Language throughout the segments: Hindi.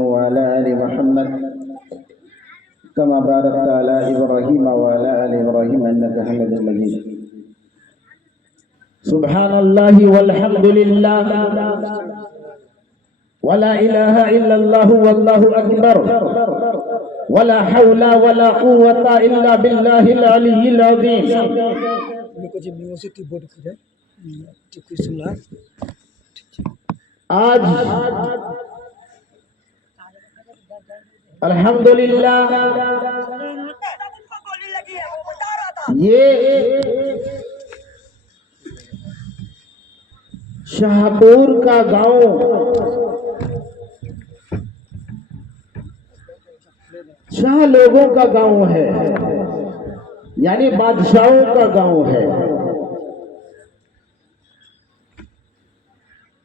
व अला आलि मुहम्मद कमा बारकता अला इब्राहीम व अला आलि इब्राहीम इन्नका हमीदुम मजीद। सुब्हानल्लाहि वल्हम्दुलिल्लाह वला इलाहा इल्लल्लाहु वल्लाहु अकबर वला हौला वला कुव्वता इल्ला बिल्लाहिल अलिय्यिल अज़ीम। आज अल्हम्दुलिल्लाह ये शाहपुर का गांव शाह लोगों का गांव है, यानी बादशाहों का गांव है।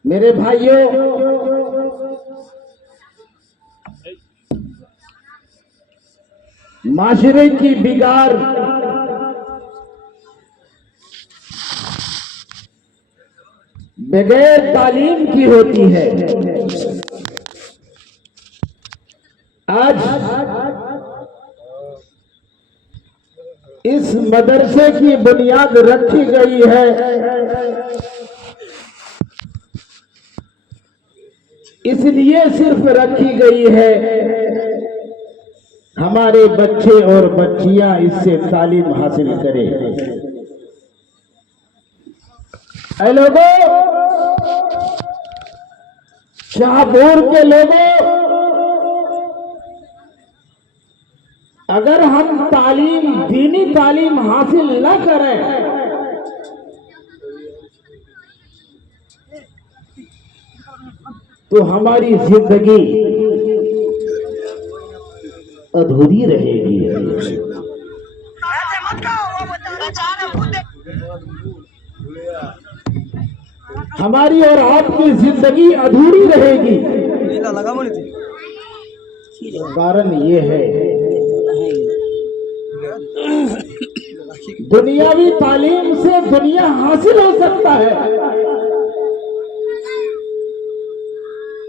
मेरे भाइयों, माशरे की बिगाड़ बगैर तालीम की होती है। आज इस मदरसे की बुनियाद रखी गई है इसलिए सिर्फ रखी गई है हमारे बच्चे और बच्चियां इससे तालीम हासिल करें। ऐ लोगों, शाहपुर के लोगों, अगर हम तालीम, दीनी तालीम हासिल न करें तो हमारी जिंदगी अधूरी रहेगी। हमारी और आपकी जिंदगी अधूरी रहेगी। कारण ये है, दुनियावी तालीम से दुनिया हासिल हो सकता है।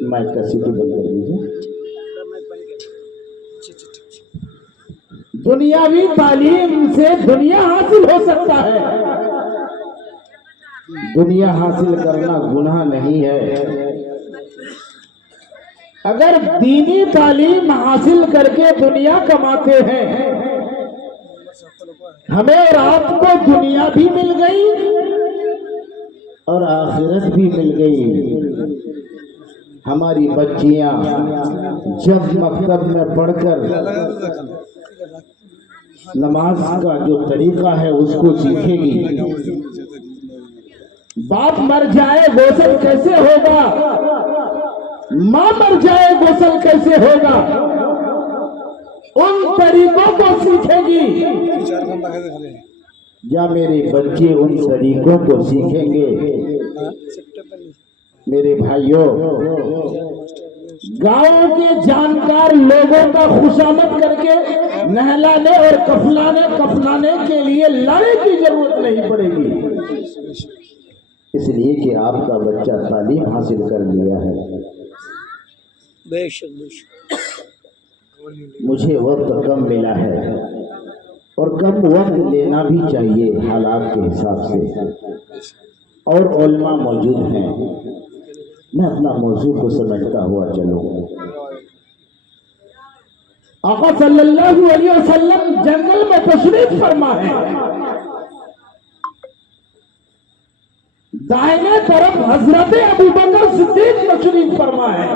माइक का सीटी बंद कर दीजिए। दुनियावी तालीम से दुनिया हासिल हो सकता है। दुनिया हासिल करना गुनाह नहीं है। अगर दीनी तालीम हासिल करके दुनिया कमाते हैं, हमें और आपको दुनिया भी मिल गई और आखिरत भी मिल गई। हमारी बच्चियां जब मकतब में पढ़कर नमाज का जो तरीका है उसको सीखेगी। बाप मर जाए गोसल कैसे होगा, माँ मर जाए गोसल कैसे होगा, उन तरीकों को सीखेगी। या मेरे बच्चे उन तरीकों को सीखेंगे। मेरे भाइयों, गांव के जानकार लोगों का खुशामद करके नहलाने और कफनाने के लिए लड़ने की जरूरत नहीं पड़ेगी, इसलिए कि आपका बच्चा तालीम हासिल कर लिया है। मुझे वक्त कम मिला है और कम वक्त लेना भी चाहिए हालात के हिसाब से, और उलमा मौजूद हैं। मैं अपना मौजू को समझता हुआ चलूंगा। आका सल्लल्लाहु अलैहि वसल्लम जंगल में तशरीफ फरमा है। दाहिने तरफ हजरत अबू बकर सिद्दीक तशरीफ फरमा है,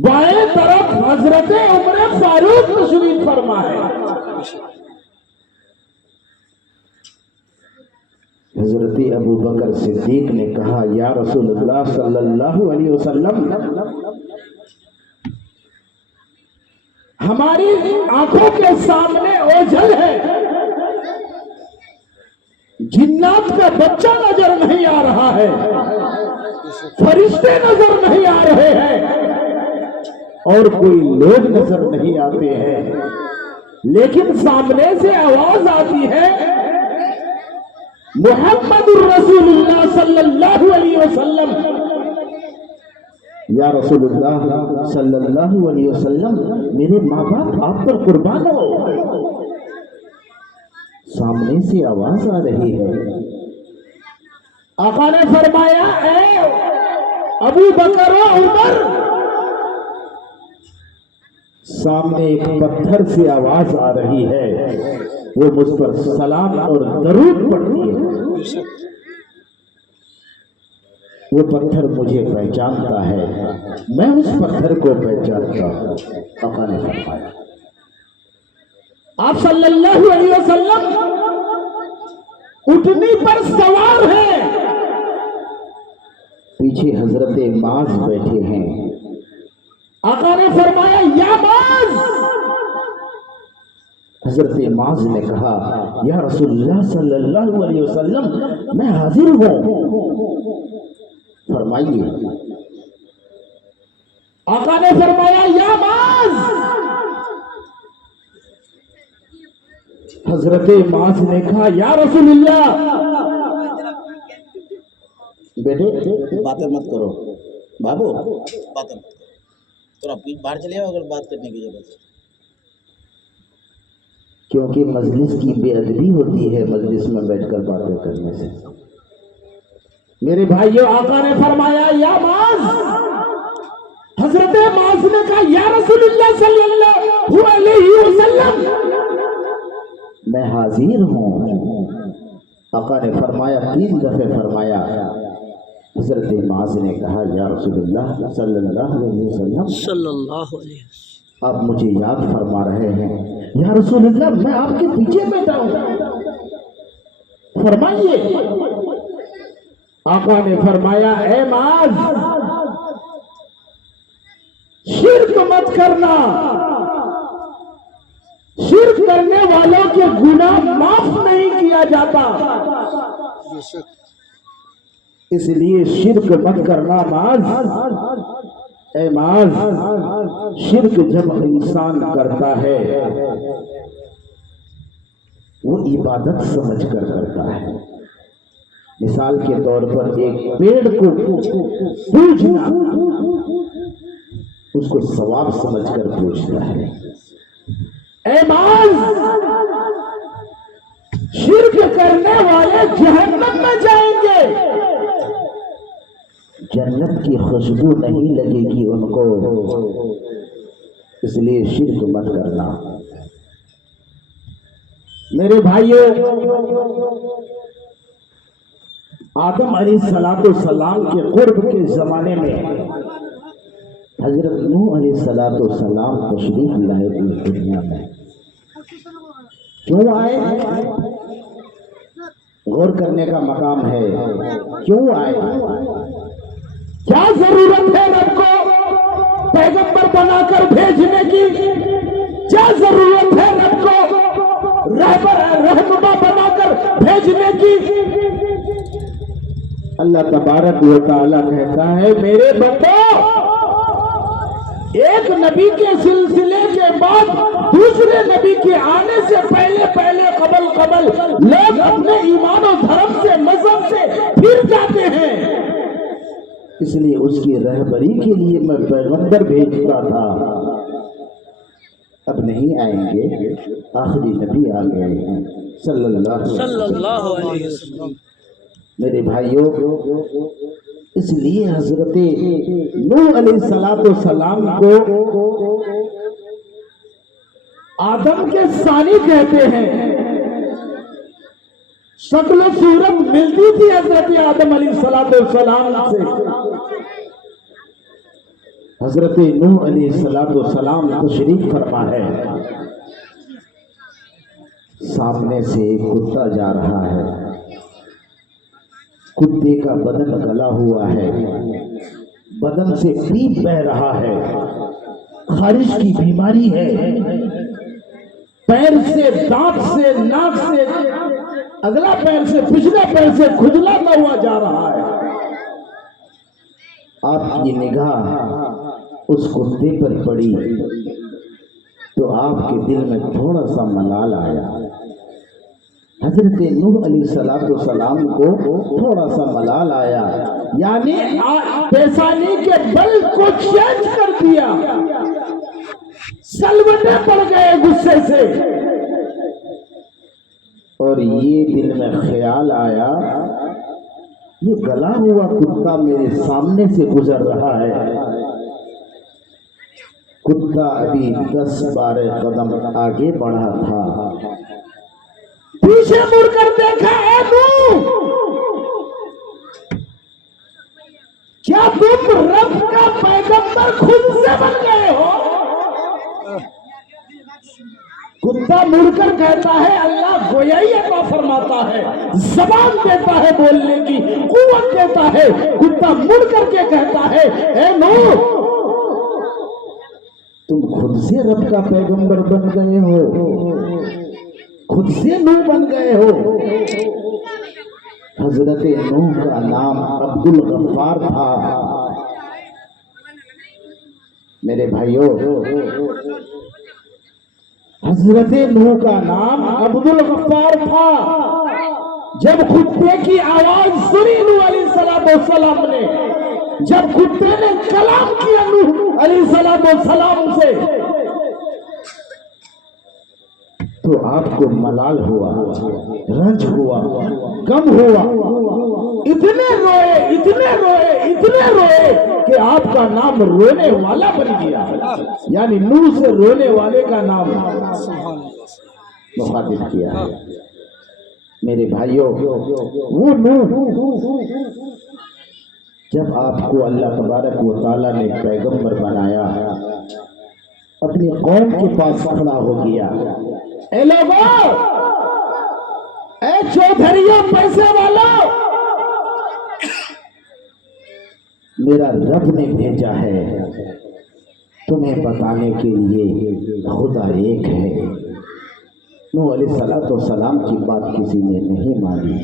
बाएं तरफ हजरत उमर फारूक तशरीफ फरमा है। हजरत अबू बकर सिद्दीक ने कहा, या रसूलुल्लाह सल्लल्लाहु अलैहि वसल्लम, हमारी आंखों के सामने ओझल है, जिन्नात का बच्चा नजर नहीं आ रहा है, फरिश्ते नजर नहीं आ रहे हैं और कोई लोग नजर नहीं आते हैं, लेकिन सामने से आवाज आती है, मुहम्मदुर रसूलुल्लाह सल्लल्लाहु अलैहि वसल्लम या रसूलुल्लाह सल्लल्लाहु अलैहि वसल्लम, मेरे माँ बाप आप पर कुर्बान हो। सामने से आवाज आ रही है। आका ने फरमाया, ए अबू बकर व उमर। सामने एक पत्थर से आवाज आ रही है, वो मुझ पर सलाम और दरूद पढ़ती है। वो पत्थर मुझे पहचानता है, मैं उस पत्थर को पहचानता हूं। आका ने फरमाया, आप सल्लल्लाहु अलैहि वसल्लम उठनी पर सवार हैं, पीछे हजरत माज बैठे हैं। आका ने फरमाया, या माज। हजरत माज ने कहा, या रसूलुल्लाह सल्लल्लाहु अलैहि वसल्लम, मैं हाजिर हूं, फरमाइए। आका ने फरमाया, या माज। हजरत माज ने कहा, या रसूलुल्लाह। बेटे बातें मत करो बाबू, बातें मत करो, तो आप बाहर चले जाओ अगर बात करने की जरूरत है। क्योंकि मजलिस की बेअदबी होती है मजलिस में बैठकर बातें करने से। मेरे भाइयों, आका ने फरमाया, या माज। हजरत माज ने कहा, या रसूलुल्लाह सल्लल्लाहु अलैहि वसल्लम, मैं हाजिर हूं। आका ने फरमाया, 3 दफे फरमाया। हजरत माज ने कहा, या रसूलुल्लाह सल्लल्लाहु अलैहि वसल्लम, आप मुझे याद फरमा रहे हैं। या रसूलुल्लाह, मैं आपके पीछे बैठा हूं, फरमाइए। आका ने फरमाया, ए माज, शिर्क मत करना, शिर्क करने वालों के गुनाह माफ नहीं किया जाता, इसलिए शिर्क मत करना माज। ए माज, शिर्क जब इंसान करता है वो इबादत समझकर करता है। मिसाल के तौर पर एक पेड़ को पूजना उसको सवाब समझकर पूछता है। ए माज, शिर्क करने वाले जहन्नम में जाएंगे, जन्नत की खुशबू नहीं लगेगी उनको, इसलिए शिर्क मत करना। मेरे भाइयों, आदम अलैहिस्सलाम के कुर्ब के जमाने में हजरत नूह अलैहिस्सलाम तशरीफ लाए इस दुनिया में। क्यों आए? गौर करने का मकाम है। क्यों आए? क्या जरूरत है रब को पैगंबर बनाकर भेजने की? क्या जरूरत है रब को रहनुमा बनाकर भेजने की? अल्लाह तबारक व तआला कहता है, मेरे बंदो, एक नबी के सिलसिले के बाद दूसरे नबी के आने से पहले कबल लोग अपने ईमान और धर्म से, मजहब से फिर जाते हैं। इसलिए उसकी रहबरी के लिए मैं पैगंबर भेजता था। अब नहीं आएंगे, आखिरी नबी आ गए हैं सल्लल्लाहु अलैहि वसल्लम। मेरे भाइयों, इसलिए हजरत नूह अलैहिस्सलाम को आदम के सानी कहते हैं। शक्ल सूरत मिलती थी हजरत आदम अलैहिस्सलाम से। हजरत नूह अलैहिस्सलाम तशरीफ फरमा है। सामने से एक कुत्ता जा रहा है, कुत्ते का बदन गला हुआ है, बदन से पीप बह रहा है, खारिश की बीमारी है, पैर से, दांत से, नाक से, अगला पैर से, पिछला पैर से खुजलाता हुआ जा रहा है। आपकी निगाह उस कुत्ते पर पड़ी तो आपके दिल में थोड़ा सा मलाल आया। हजरत नूह अलैहिस्सलाम को थोड़ा सा मलाल आया, यानी पेशानी के बल को चेंज कर दिया, सलवटे पड़ गए गुस्से से। और ये दिल में ख्याल आया, ये गला हुआ कुत्ता मेरे सामने से गुजर रहा है। कुत्ता अभी 10-12 कदम आगे बढ़ा था, पीछे मुड़कर देखा, है नूह, क्या तुम रब का पैगंबर खुद से बन गए हो? कुत्ता मुड़कर कहता है, अल्लाह गोया ही अता फरमाता है, जबान देता है, बोलने की कुव्वत देता है। कुत्ता मुड़ करके कहता है, ए नूह, तुम खुद से रब का पैगंबर बन गए हो, खुद से नूह बन गए हो। हजरत नूह का नाम अब्दुल गफ्फार था। मेरे भाइयों, हजरत नूह का नाम अब्दुल गफ्फार था। जब कुत्ते की आवाज सुनी नूह अलैहिस्सलाम ने, जब कुत्ते ने कलाम किया नूह अलैहिस्सलाम से, तो आपको मलाल हुआ, रंज हुआ, गम हुआ, इतने रोए, इतने रोए, इतने रोए कि आपका नाम रोने वाला बन गया, यानी नूह से रोने वाले का नाम मुखातिब किया। मेरे भाइयों, वो नूह जब आपको अल्लाह तबारक व तआला ने पैगंबर बनाया, अपनी कौम के पास खड़ा हो गया, ए लोगों, ए चौधरियों, पैसे वालों, मेरा रब ने भेजा है तुम्हें बताने के लिए खुदा एक है। नूह अलैहिस्सलाम की बात किसी ने नहीं मानी।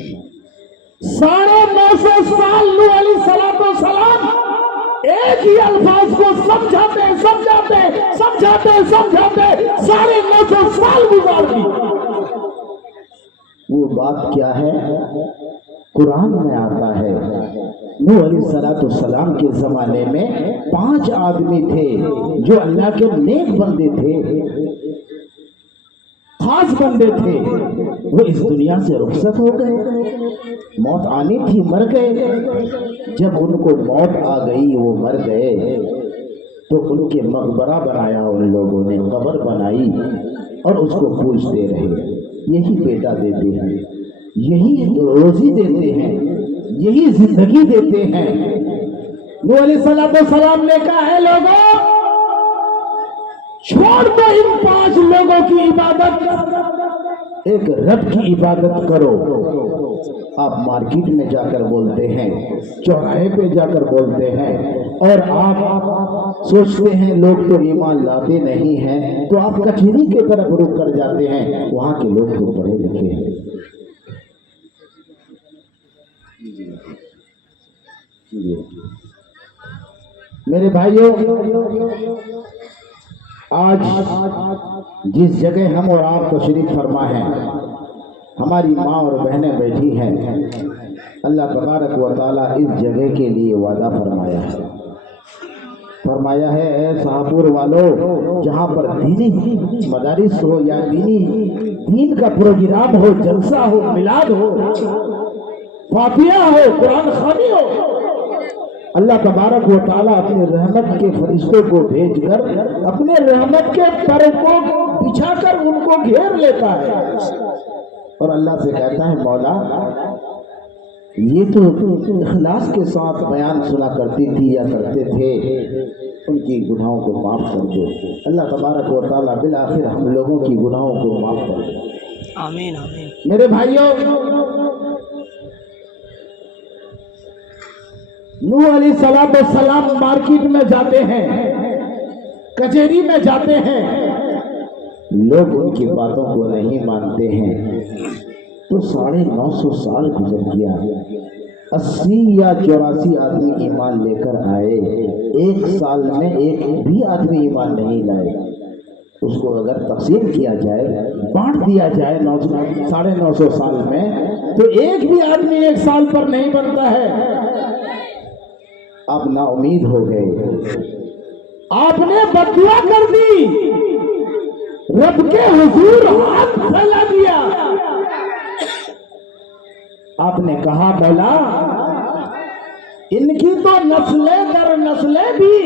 950 साल नूह अलैहिस्सलाम एक ही अल्फाज को समझाते समझाते समझाते समझाते 950 साल गुजार दी। वो बात क्या है? कुरान में आता है, नूह अलैहिस्सलाम के जमाने में 5 आदमी थे जो अल्लाह के नेक बंदे थे, खास बंदे थे। वो इस दुनिया से रुखसत हो गए, मौत आनी थी, मर गए। जब उनको मौत आ गई, वो मर गए, तो उनके मकबरा बनाया उन लोगों ने, कब्र बनाई और उसको पूजते रहे। यही बेटा देते हैं, यही रोजी देते हैं, यही जिंदगी देते हैं। नूह अलैहिस्सलाम ने कहा है, लोगों, छोड़ दो इन 5 लोगों की इबादत, एक रब की इबादत करो। आप मार्केट में जाकर बोलते हैं, चौराहे पे जाकर बोलते हैं, और आप सोचते हैं लोग तो ईमान लाते नहीं हैं, तो आप कचहरी की तरफ रुक कर जाते हैं। वहां के लोग तो पढ़े लिखे हैं। मेरे भाइयों, आज जिस जगह हम और आप तशरीफ फरमा हैं, हमारी माँ और बहनें बैठी हैं, अल्लाह तबारक व तआला इस जगह के लिए वादा फरमाया है, ऐ शाहपुर वालों, जहाँ पर दीनी मदारिस हो या दीन का प्रोग्राम हो, जलसा हो, मिलाद हो, फातिहा हो, कुरान खानी हो, अल्लाह तबारक व तआला अपने रहमत के फरिश्तों को भेजकर अपने रहमत के पर को बिछाकर उनको घेर लेता है और अल्लाह से कहता है, मौला, ये तो इखलास के साथ बयान सुना करती थी या करते थे, उनकी गुनाहों को माफ कर दो। अल्लाह तबारक व तआला बिल आखिर हम लोगों की गुनाहों को माफ कर दो। आमीन आमीन। मेरे भाइयों, नूह अलैहिस्सलाम मार्केट में जाते हैं, कचहरी में जाते हैं, लोग उनकी बातों को नहीं मानते हैं, तो 950 साल गुजर गया। 80 या 84 आदमी ईमान लेकर आए, 1 साल में एक भी आदमी ईमान नहीं लाए। उसको अगर तकसीम किया जाए, बांट दिया जाए 950 साल में, तो एक भी आदमी 1 साल पर नहीं बनता है। आप नाउमीद हो गए, आपने बददुआ कर दी, रब के हुजूर हाथ फैला दिया। आपने कहा मौला इनकी तो नस्लें दर नस्लें भी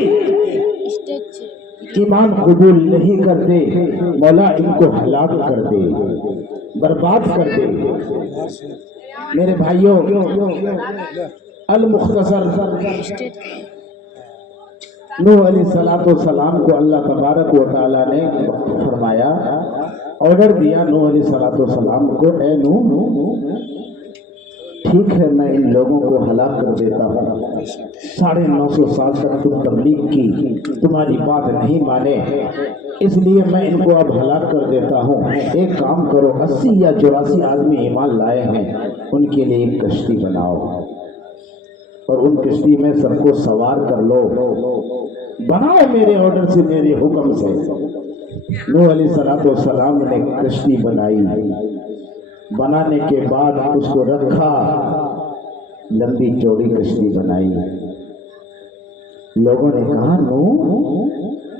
ईमान कबूल नहीं करते, मौला इनको हलाक कर दे, बर्बाद कर दे। मेरे भाइयों, अल मुख्तसर नूह अलैहिस्सलाम को अल्लाह तबारक व तआला ने फरमाया, ऑर्डर दिया नूह अलैहिस्सलाम को, ए नूह ठीक है मैं इन लोगों को हलाक कर देता हूँ, 950 साल तक तुम तबलीग की, तुम्हारी बात नहीं माने, इसलिए मैं इनको अब हलाक कर देता हूँ। एक काम करो, 80 या 84 आदमी ईमान लाए हैं, उनके लिए एक कश्ती बनाओ और उन कश्ती में सबको सवार कर लो, बनाओ मेरे ऑर्डर से, मेरे हुक्म से। नूह अलैहिस्सलाम ने कश्ती बनाई, बनाने के बाद उसको रखा, लंबी चौड़ी कश्ती बनाई। लोगों ने कहा नूह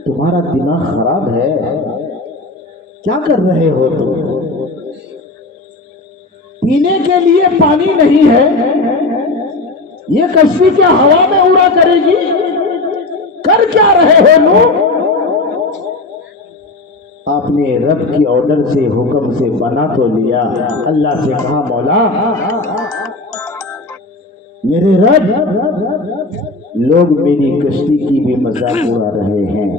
तुम्हारा दिमाग खराब है, क्या कर रहे हो तुम? पीने के लिए पानी नहीं है, ये कश्ती क्या हवा में उड़ा करेगी? कर क्या रहे हो नूह? आपने रब की ऑर्डर से, हुक्म से बना तो लिया। अल्लाह से कहा मौला मेरे रब, लोग मेरी कश्ती की भी मजाक उड़ा रहे हैं।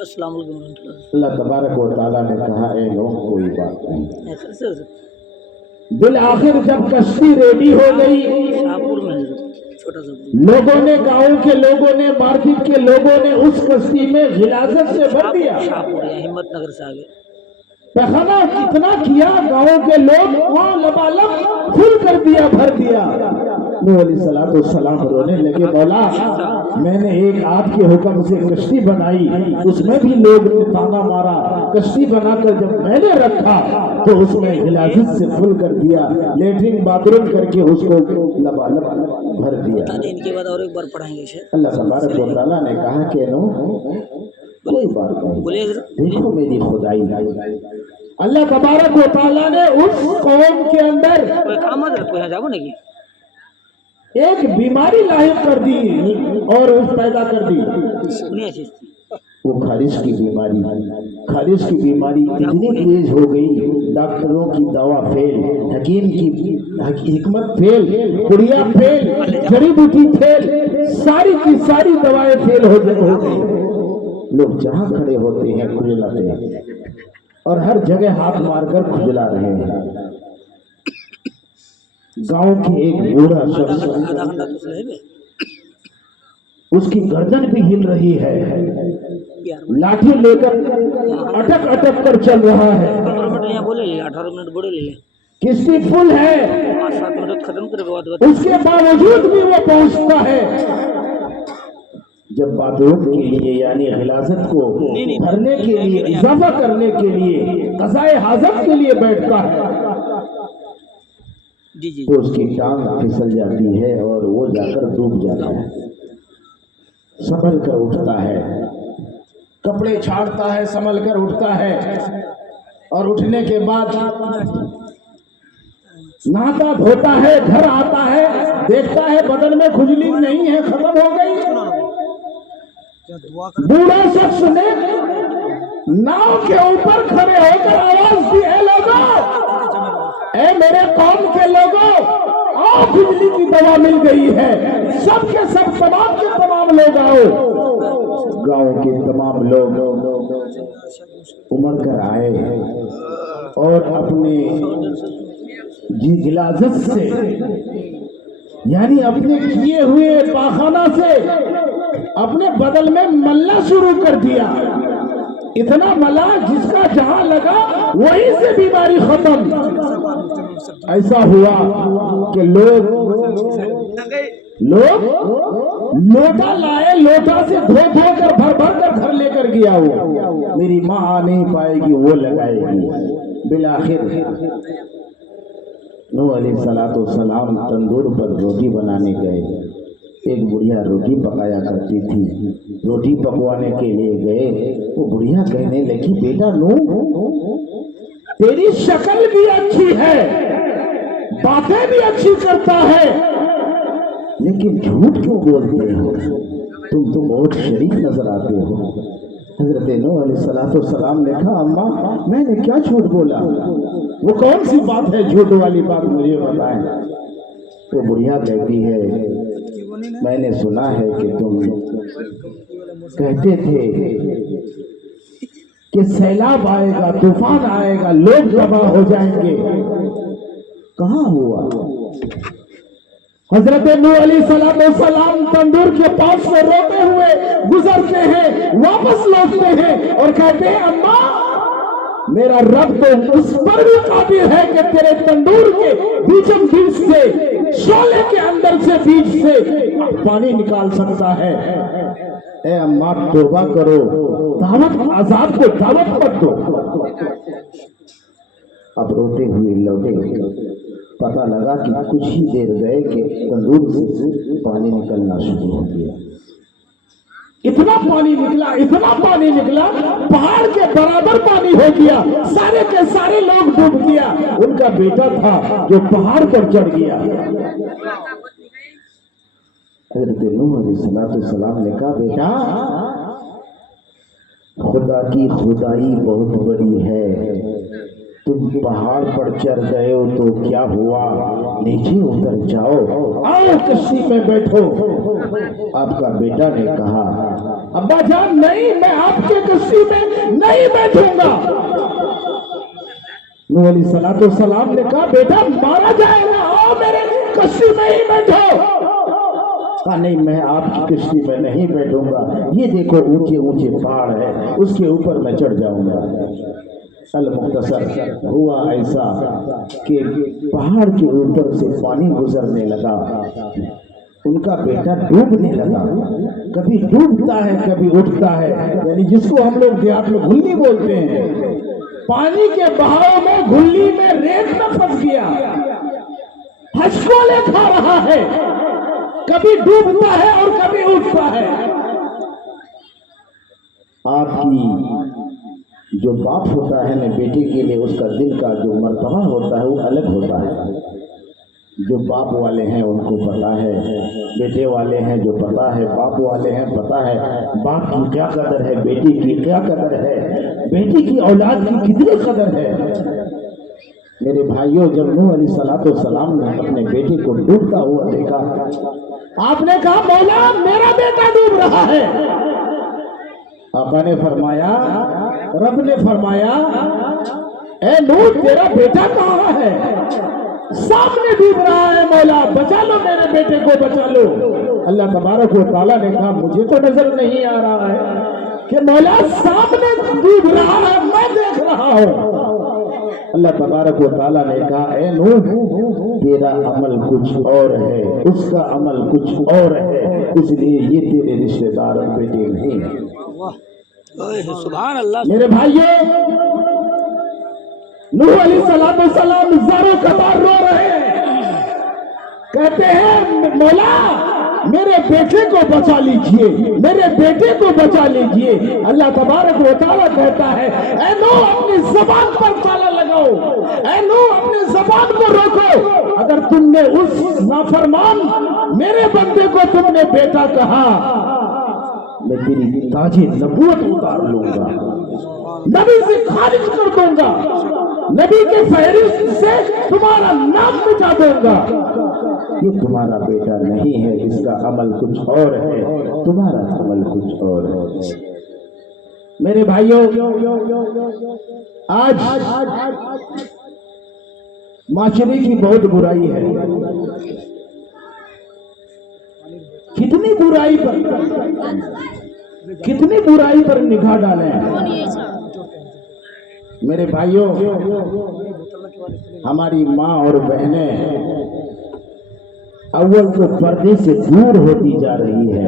अस्सलाम वालेकुम। अल्लाह तबारक व तआला ने कहा ए लोग कोई बात नहीं। बिल आखिर जब कश्ती रेडी हो गई, शाहपुर में छोटा सा लोगों ने, गांव के लोगों ने, मार्केट के लोगों ने उस कश्ती में गिलाजत से भर दिया। शाहपुर या हिम्मत नगर से आगे पैखाना कितना किया, गांव के लोग वहां लबालब फुल कर दिया, भर दिया। नूह अलैहिस्सलाम रोने लगे, मौला मैंने एक आपके हुक्म से कश्ती बनाई, उसमें भी लोग ने ताना मारा, कश्ती बनाकर जब मैंने रखा तो उसमें गिलाजित से फुल कर दिया, लेटरिन बाथरूम करके उसको लबालब भर दिया। इनके बाद और एक बार पढ़ाएंगे। अल्लाह तबारक व तआला ने कहा कि नूह कोई बात नहीं, देखो मेरी खुदाई। अल्लाह तबारक व तआला ने उस कौम के अंदर एक बीमारी लाहिक कर दी और उस पैदा कर दी, वो खारिश की बीमारी। खारिश की बीमारी इतनी तेज हो गई, डॉक्टरों की दवा फेल, हकीम की हिकमत फेल, कुड़िया फेल, जड़ी बूटी फेल, सारी की सारी दवाएं फेल हो गई। लोग जहां खड़े होते हैं खुजलाते हैं और हर जगह हाथ मारकर खुजला रहे हैं। गांव के एक बूढ़ा शख्स, उसकी गर्दन भी हिल रही है, लाठी लेकर अटक अटक कर चल रहा है। 18 मिनट बोले ले किस्ती फुल है, 5-7 मिनट खत्म कर, उसके बावजूद भी वो पहुंचता है। जब बाथरूम के लिए यानी गिलाजत को भरने के लिए, इजाफा करने के लिए, कज़ाए हाजत के लिए बैठता है तो उसकी टांग फिसल जाती है और वो जाकर डूब जाता है। संभल कर उठता है, कपड़े छाड़ता है, संभल कर उठता है और उठने के बाद नहाता धोता है, घर आता है, देखता है बदन में खुजली नहीं है, खत्म हो गई। बूढ़ा शख्स ने नाव के ऊपर खड़े होकर आवाज दी, ए लोगों, ए मेरे कौम के लोगों, आओ बिजली की दवा मिल गई है, सब के सब तमाम के तमाम लोग आओ। गांव के तमाम लोग उमड़ कर आए और अपने गिलाजत से यानी अपने किए हुए पाखाना से अपने बदल में मलना शुरू कर दिया। इतना मला जिसका जहां लगा वहीं से बीमारी खत्म। ऐसा हुआ कि लोग लोग लोटा लाए, लोटा से धो धो कर भर भर कर घर लेकर गया वो, मेरी माँ आ नहीं पाएगी वो लगाएगी। बिलाखिर नूह अलैहिस्सलाम तंदूर पर रोटी बनाने गए। एक बुढ़िया रोटी पकाया करती थी, रोटी पकवाने के लिए गए। वो बुढ़िया कहने लगी, बेटा नूह, तेरी शक्ल भी अच्छी है, बातें भी अच्छी करता है, लेकिन झूठ क्यों बोलते हो? तुम तो बहुत शरीफ नजर आते हो। हजरत नूह अलैहिस्सलाम ने कहा, अम्मा मैंने क्या झूठ बोला? वो कौन सी बात है झूठ वाली बात, मुझे बताएं। तो बुढ़िया कहती है, मैंने सुना है कि तुम कहते थे कि सैलाब आएगा, तूफान आएगा, लोग तबाह हो जाएंगे। कहाँ हुआ? हजरत नूह अलैहिस्सलाम तंदूर के पास से रोते हुए गुजरते हैं, वापस लौटते हैं और कहते हैं, अम्मा मेरा रब तो उस पर भी काबिल है कि तेरे तंदूर के बीचों बीच से, शोले के अंदर से बीच से पानी निकाल सकता है। ए अम्मा तौबा करो, दावत आजाद को दावत मत दो। अब रोते हुए लौटे। पता लगा कि कुछ ही देर गए कि तंदूर से पानी निकलना शुरू हो गया। इतना पानी निकला, इतना पानी निकला, पहाड़ के बराबर पानी हो गया। सारे के सारे लोग डूब गया। उनका बेटा था जो पहाड़ पर चढ़ गया। हज़रत नूह अलैहिस्सलाम ने कहा, बेटा खुदा की खुदाई बहुत बड़ी है। तुम पहाड़ पर चढ़ गए हो तो क्या हुआ, नीचे उतर जाओ, आओ कश्ती में बैठो। आपका बेटा ने कहा, अब्बा जान नहीं, मैं आपके कश्ती में नहीं बैठूंगा। नूह अलैहिस्सलाम ने कहा, बेटा मारा जाएगा, आओ मेरे कश्ती में ही बैठो। कहा नहीं, मैं आपकी कश्ती में नहीं बैठूंगा। ये देखो ऊंचे ऊंचे पहाड़ है, उसके ऊपर मैं चढ़ जाऊंगा। मुख्तसर हुआ ऐसा कि पहाड़ के ऊपर से पानी गुजरने लगा। उनका बेटा डूबने लगा। कभी डूबता है, कभी उठता है, यानी जिसको हम लोग देहात में घुल्ली बोलते हैं। पानी के बहाव में घुल्ली में रेत में फंस गया, हंसकोले खा रहा है, कभी डूबता है और कभी उठता है। आपकी जो बाप होता है ना बेटे के लिए, उसका दिल का जो मर्तबा होता है वो अलग होता है। जो बाप वाले हैं उनको पता है, बेटे वाले हैं जो पता है, बाप वाले हैं पता है बाप की क्या कदर है, बेटी की क्या कदर है, बेटी की औलाद की कितनी कदर है। मेरे भाइयों, जब नूह अलैहिस्सलाम ने अपने बेटे को डूबता हुआ देखा, आपने कहा, मौला मेरा बेटा डूब रहा है। आका ने फरमाया, रब ने फरमाया, ए नूह तेरा बेटा कहाँ है? सामने डूब रहा है, मौला बचा लो, मेरे बेटे को बचा लो। अल्लाह तबारक व तआला ने कहा, मुझे तो नजर नहीं आ रहा है कि मौला सामने डूब रहा है, मैं देख रहा हूँ। अल्लाह तबारक व तआला ने कहा, ए नूह तेरा अमल कुछ और है, उसका अमल कुछ और है, इसलिए ये तेरे रिश्तेदार और बेटे नहीं है। सुभान अल्लाह। मेरे भाइयों, नूह अलैहिस्सलाम ज़ारो कतार रो रहे हैं, कहते हैं, मौला मेरे बेटे को बचा लीजिए, मेरे बेटे को बचा लीजिए। अल्लाह तबारक व तआला कहता है, ऐ नूह अपनी ज़बान पर ताला लगाओ, ऐ नूह अपनी ज़बान को रोको। अगर तुमने उस नाफरमान मेरे बंदे को तुमने बेटा कहा, मैं तेरी ताजे नबूवत उतार लूंगा, नबी से खारिज कर दूंगा, नबी के फहरिस्त से तुम्हारा नाम मिटा दूंगा। ये तुम्हारा बेटा नहीं है, इसका अमल कुछ और है, तुम्हारा अमल कुछ और है। मेरे भाइयों, आज माशरे की बहुत बुराई है। कितनी बुराई पर निगाह डालें। मेरे भाइयों, हमारी माँ और बहनें अव्वल तो पर्दे से दूर होती जा रही है।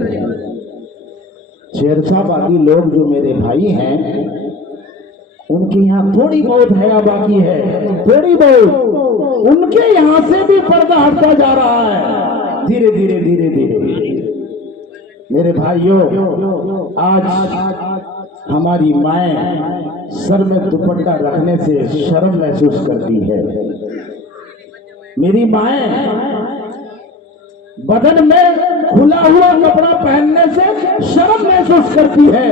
शेरशाह आदि लोग जो मेरे भाई हैं उनके यहाँ थोड़ी बहुत हया बाकी है, थोड़ी बहुत। उनके यहाँ से भी पर्दा हटता जा रहा है धीरे धीरे धीरे धीरे। मेरे भाइयों, आज हमारी माएं सर में दुपट्टा रखने से शर्म महसूस करती है। मेरी माएं बदन में खुला हुआ कपड़ा पहनने से शर्म महसूस करती है।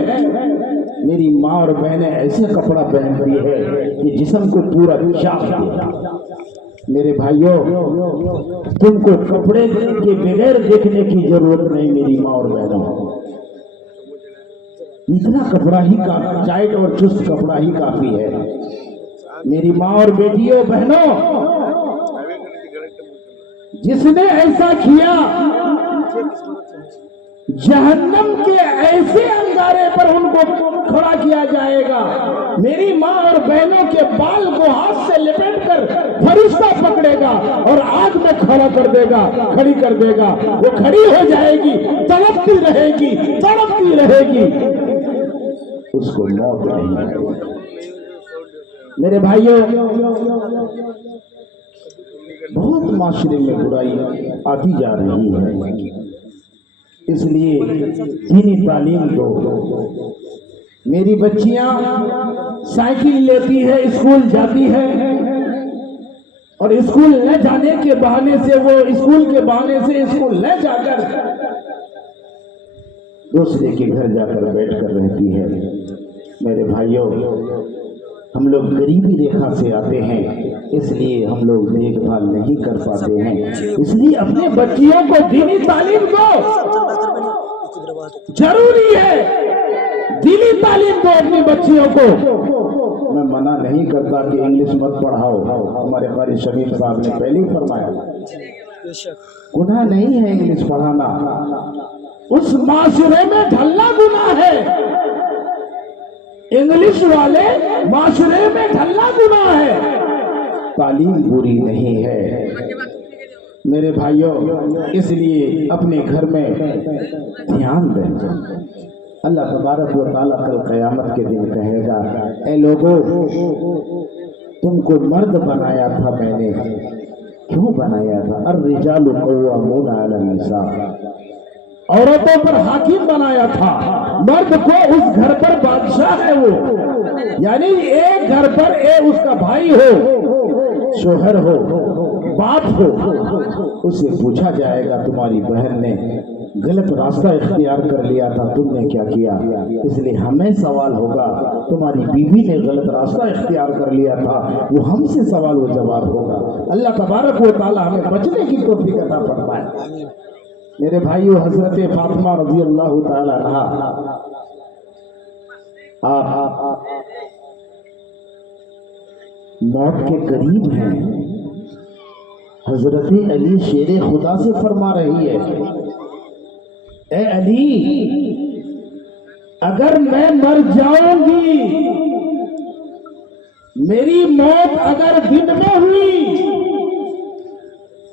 मेरी माँ और बहनें ऐसे कपड़ा पहनती है कि जिस्म को पूरा चाक दे। मेरे भाइयों, तुमको कपड़े के बगैर देखने की जरूरत नहीं मेरी माँ और बहनों। इतना कपड़ा ही काफी, टाइट और चुस्त कपड़ा ही काफी है। मेरी माँ और बेटियों बहनों, जिसने ऐसा किया जहन्नम के ऐसे अंगारे पर उनको खड़ा किया जाएगा। मेरी माँ और बहनों के बाल को हाथ से लपेटकर फरिश्ता पकड़ेगा और आग में खड़ा कर देगा, खड़ी कर देगा। वो खड़ी हो जाएगी, तड़पती रहेगी, तड़पती रहेगी, उसको मौत नहीं आएगी। मेरे भाइयों, बहुत माशरे में बुराई आती जा रही है, इसलिए दीनी तालीम दो। मेरी बच्चियां साइकिल लेती है, स्कूल जाती है, और स्कूल न जाने के बहाने से वो स्कूल के बहाने से स्कूल न जाकर दूसरे के घर जाकर बैठकर रहती है। मेरे भाइयों, हम लोग गरीबी रेखा से आते हैं, इसलिए हम लोग देखभाल नहीं कर पाते हैं। इसलिए अपने बच्चियों को दीनी तालीम दो, जरूरी है दीनी तालीम दो अपनी बच्चियों को। मैं मना नहीं करता कि इंग्लिश मत पढ़ाओ, हमारे कारी शरीफ साहब ने पहले ही फरमाया, गुनाह नहीं है इंग्लिश पढ़ाना, उस माशरे में ढलना गुनाह है। इंग्लिश वाले माशरे में ढलना गुनाह है, तालीम बुरी नहीं है। मेरे भाइयों, इसलिए अपने घर में ध्यान दें। अल्लाह तबारक व तआला कल क़यामत के दिन कहेगा, ए लोगों, तुमको मर्द बनाया था मैंने, क्यों बनाया था? अर्रिजालु क़व्वामूना अला निसा, औरतों पर हाकिम बनाया था। मर्द को उस घर पर बादशाह है वो, यानी एक घर पर उसका भाई हो, शोहर हो, बाप हो, उससे पूछा जाएगा तुम्हारी बहन ने गलत रास्ता इख्तियार कर लिया था, तुमने क्या किया? इसलिए हमें सवाल होगा, तुम्हारी बीवी ने गलत रास्ता इख्तियार कर लिया था, वो हमसे सवाल व जवाब होगा। अल्लाह तबारक व तआला हमें बचने की तौफीक अता फरमाए। मेरे भाइयों, हजरत फातिमा रज़ी अल्लाह तआला अन्हा आप मौत के करीब हैं। हजरत अली शेरे खुदा से फरमा रही है, ए अली, अगर मैं मर जाऊंगी, मेरी मौत अगर दिन में हुई,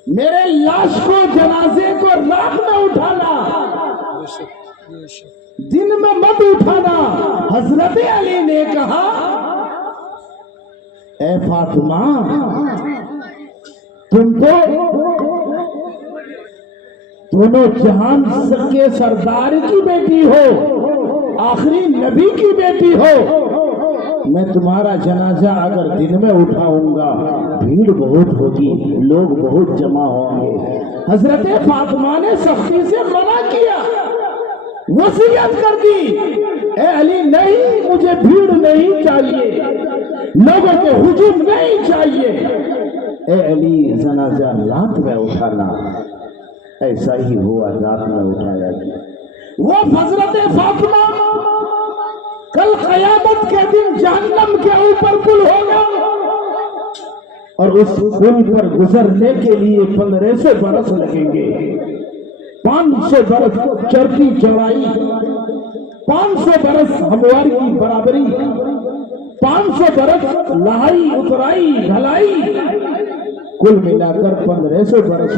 मेरे लाश को, जनाजे को रात में उठाना, दिन में मत उठाना। हजरत अली ने कहा, ए फातिमा, तुम तो दोनों जहान के सरदार की बेटी हो, आखिरी नबी की बेटी हो। मैं तुम्हारा जनाजा अगर दिन में उठाऊंगा, भीड़ बहुत होगी, लोग बहुत जमा होंगे। हजरत फातिमा ने सख्ती से मना किया, वसीयत कर दी, ए अली, नहीं, मुझे भीड़ नहीं चाहिए, लोगों के हुजूम नहीं चाहिए। ए अली, जनाजा रात में उठाना। ऐसा ही हुआ, रात में उठाया गया। वो हजरत फातिमा कल क़यामत के दिन जहन्नम के ऊपर पुल होगा, और उस पुल पर गुजरने के लिए 1500 बरस लगेंगे। 500 बरस चढ़ती चढ़ाई, 500 बरस हमवार की बराबरी, 500 बरस लहाई उतराई ढलाई, कुल मिलाकर 1500 बरस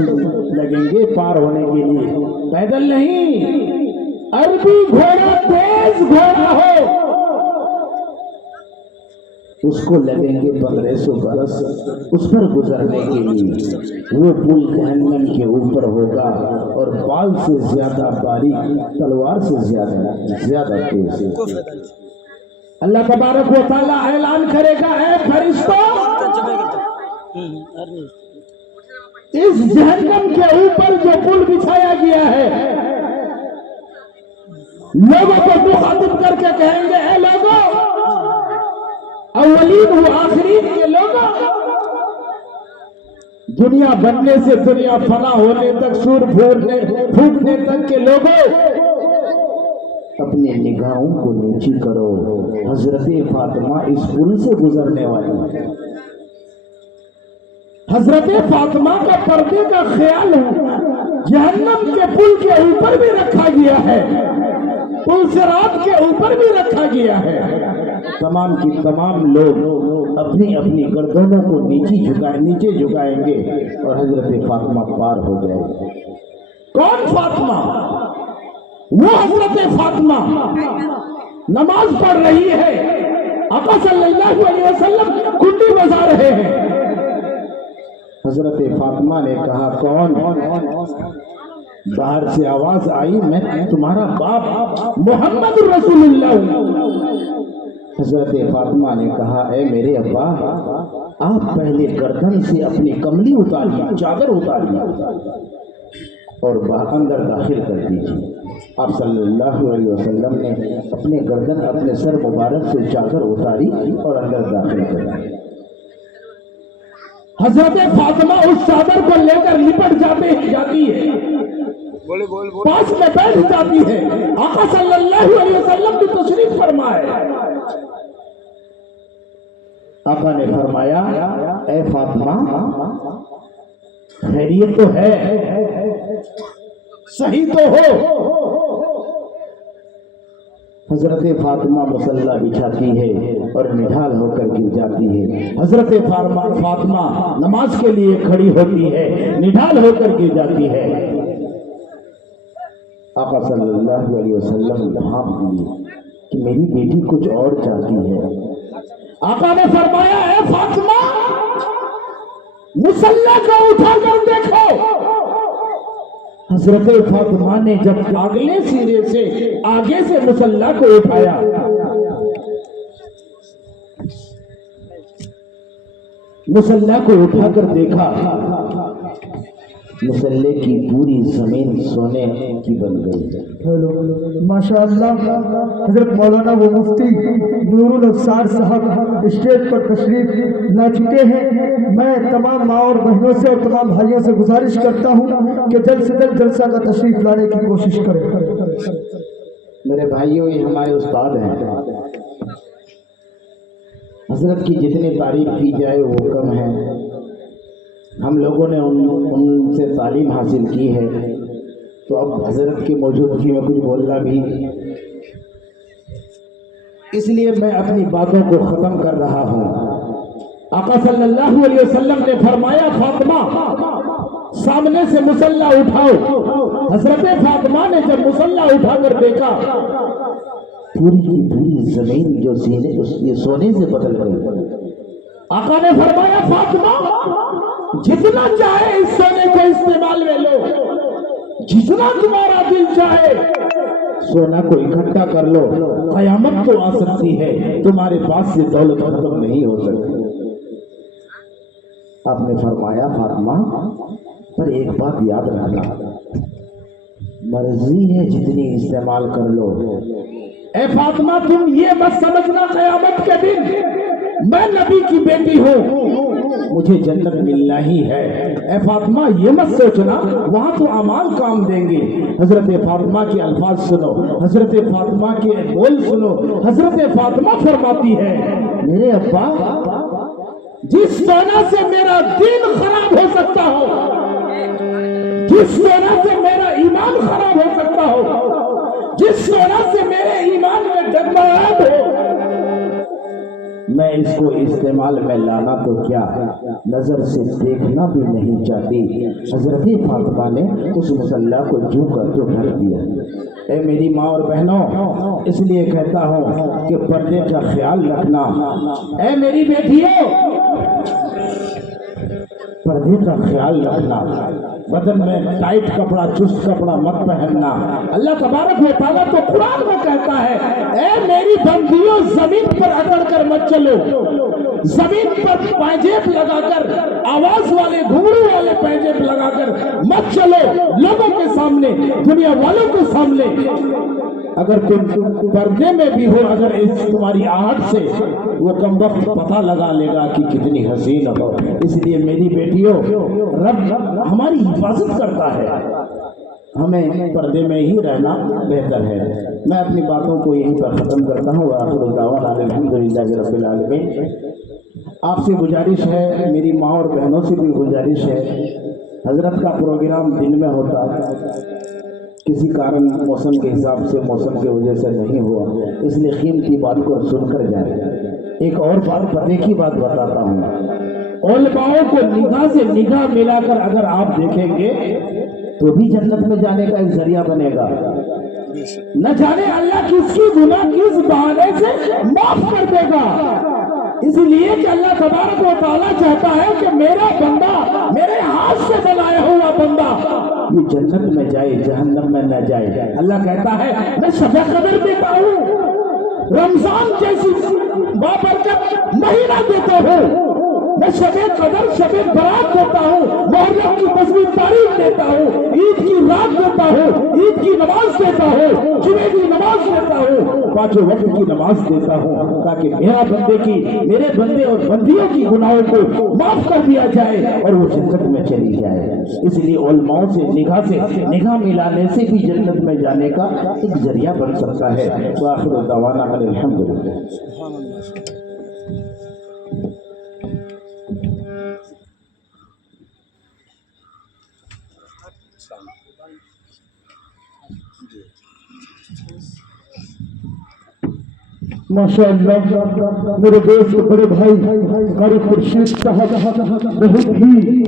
लगेंगे पार होने के लिए, पैदल नहीं। अरबी घोड़ा तेज घोड़ा हो, उसको लगेंगे 1500 बरस उस पर गुजरने के लिए। वो पुल जहन्नम के ऊपर होगा और बाल से ज्यादा बारीक, तलवार से ज्यादा तेज। अल्लाह तबारक व तआला ऐलान करेगा, ऐ फरिश्तों, इस जहन्नम के ऊपर जो पुल बिछाया गया है, लोगों को मुखातिब करके कहेंगे, ऐ लोगों, अव्वलीन व आखिरीन के लोगों, दुनिया बनने से दुनिया फना होने तक, सूर फूटने तक के लोगों, अपने निगाहों को नीची करो। हजरत फातिमा इस पुल से गुजरने वाली है। हजरत फातिमा का पर्दे का ख्याल जहन्नम के पुल के ऊपर भी रखा गया है, पुल सिरात के ऊपर भी रखा गया है। तमाम की तमाम लोग अपनी अपनी गर्दनों को नीचे झुकाएंगे और हजरत फातिमा पार हो जाएगी। कौन फातिमा? वो हजरत फातिमा नमाज पढ़ रही है, आका सल्लल्लाहु अलैहि वसल्लम कुंडी बजा रहे हैं। हजरत फातिमा ने कहा, कौन? बाहर से आवाज आई, मैं तुम्हारा बाप मोहम्मद रसूलुल्लाह हूं। हजरत फातिमा ने कहा, ऐ मेरे अब्बा, आप पहले गर्दन से अपनी कमली उतारिए, चादर उतारिए और अंदर दाखिल कर दीजिए। आप सल्लल्लाहु अलैहि वसल्लम ने अपने गर्दन, अपने सर मुबारक से चादर उतारी और अंदर दाखिल कर दी। हजरत फातिमा उस चादर को लेकर लिपट जाती है, पास में बैठ जाती है। आका सल्लल्लाहु अलैहि वसल्लम की तशरीफ फरमाए। आका ने फरमाया, ऐ फातिमा, खैरियत तो है, सही तो हो। हजरत फातिमा मुसल्ला बिछाती है और निढाल होकर गिर जाती है। हजरत फातिमा नमाज के लिए खड़ी होती है, निढाल होकर गिर जाती है। आका सल्लल्लाहु अलैहि वसल्लम भाप दिए कि मेरी बेटी कुछ और चाहती है। आका ने फरमाया, है फातिमा, मुसल्ला को उठाकर देखो। हजरत फातिमा ने जब अगले सिरे से आगे से मुसल्ला को उठाया, मुसल्ला को उठाकर देखा, मुसल्ले की पूरी जमीन सोने की बन गई। माशाअल्लाह, हजरत मौलाना वो मुफ्ती नूरुल अफसार साहब स्टेज पर तशरीफ ला चुके हैं। मैं तमाम माँ और बहनों से और तमाम भाइयों से गुजारिश करता हूँ कि जल्द से जल्द जलसा का तशरीफ लाने की कोशिश करें। मेरे भाइयों, ये हमारे उस्ताद हैं। हजरत की जितनी तारीफ की जाए वो कम है। हम लोगों ने उनसे तालीम हासिल की है, तो अब हजरत की मौजूदगी में कुछ बोलना भी, इसलिए मैं अपनी बातों को ख़त्म कर रहा हूँ। आका सल्लल्लाहु अलैहि वसल्लम ने फरमाया, फातिमा, सामने से मुसल्ला उठाओ। हजरत फातिमा ने जब मुसल्ला उठाकर देखा, पूरी की पूरी जमीन जो ये सोने से बदल गई। आका ने फरमाया, फातिमा, जितना चाहे इस सोने को इस्तेमाल में लो, जितना तुम्हारा दिल चाहे सोना को इकट्ठा कर लो। कयामत तो आ सकती है, तुम्हारे पास से दौलत खत्म नहीं हो सकती। आपने फरमाया, फातिमा, पर एक बात याद रखना, मर्जी है जितनी इस्तेमाल कर लो। ए फातिमा, तुम ये मत समझना कयामत के दिन मैं नबी की बेटी हूँ, मुझे जन्नत मिलना ही है। ए फातिमा, ये मत सोचना वहां तो अमाल काम देंगे। हजरत फातिमा के अल्फाज सुनो, हजरत फातिमा के बोल सुनो। हजरत फातिमा फरमाती है, मेरे अब्बा, जिस सोना से मेरा दीन खराब हो सकता हो, जिस सोना से मेरा ईमान खराब हो सकता हो, जिस सोना से मेरे ईमान में डगमगाहट हो, मैं इसको इस्तेमाल में लाना तो क्या नजर से देखना भी नहीं चाहती। हजरत फातिमा ने उस मुसल्ला को झूक कर तो ढक दिया। ए मेरी माँ और बहनों, इसलिए कहता हूँ कि पर्दे का ख्याल रखना। ए मेरी बेटियों, पर्दे का ख्याल रखना। बदन में टाइट कपड़ा, चुस्त कपड़ा मत पहनना। अल्लाह तबारक व तआला तो कुरान में कहता है, ए मेरी बंदियों, जमीन पर अकड़ कर मत चलो। जमीन पर पायजेब लगाकर, आवाज वाले घुंघरू वाले पायजेब लगाकर मत चलो लोगों के सामने, दुनिया वालों के सामने। अगर तुम पर्दे में भी हो, अगर इस तुम्हारी आहट से वो कम वक्त पता लगा लेगा कि कितनी हसीन हो। इसलिए मेरी बेटियों, रब हमारी हिफाजत करता है, हमें पर्दे में ही रहना बेहतर है। मैं अपनी बातों को यहीं पर ख़त्म करता हूँ। आखिर दावा अल्हम्दुलिल्लाह रब्बिल आलमीन। आपसे गुजारिश है, मेरी माँ और बहनों से भी गुजारिश है, हजरत का प्रोग्राम दिन में होता, किसी कारण मौसम के हिसाब से, मौसम की वजह से नहीं हुआ, इसलिए कीमती बात को सुनकर जाए। एक और बात, पते की बात बताता हूँ। उलमाओं को निगाह से निगाह मिलाकर अगर आप देखेंगे तो भी जन्नत में जाने का एक जरिया बनेगा। न जाने अल्लाह किसकी गुनाह किस बहाने से माफ कर देगा। इसलिए कि अल्लाह तबारक व तआला चाहता है कि मेरा बंदा, मेरे हाथ से बनाया हुआ बंदा ये जन्नत में जाए, जहन्नम में न जाए। अल्लाह कहता है, मैं शब कदर देता हूँ, रमजान जैसी बाबरकत महीना देता हूँ, मैं शबे कदर, शबे बरात देता हूँ, मुहर्रम की 10वीं तारीख देता हूँ, ईद की रात देता हूँ, ईद की नमाज देता हूँ, जुमे की नमाज देता हूँ, 5 वक्त की नमाज देता हूँ, ताकि मेरे बंदे और बंदियों की गुनाहों को माफ कर दिया जाए और वो जन्नत में चली जाए। इसलिए उलमाओं से निगाह मिलाने से भी जन्नत में जाने का एक जरिया बन सकता है। तो आखिर दवाना अल्हम्दुलिल्लाह। माशाअल्लाह, मेरे दोस्त बड़े भाई कारी खुर्शीद साहब बहुत ही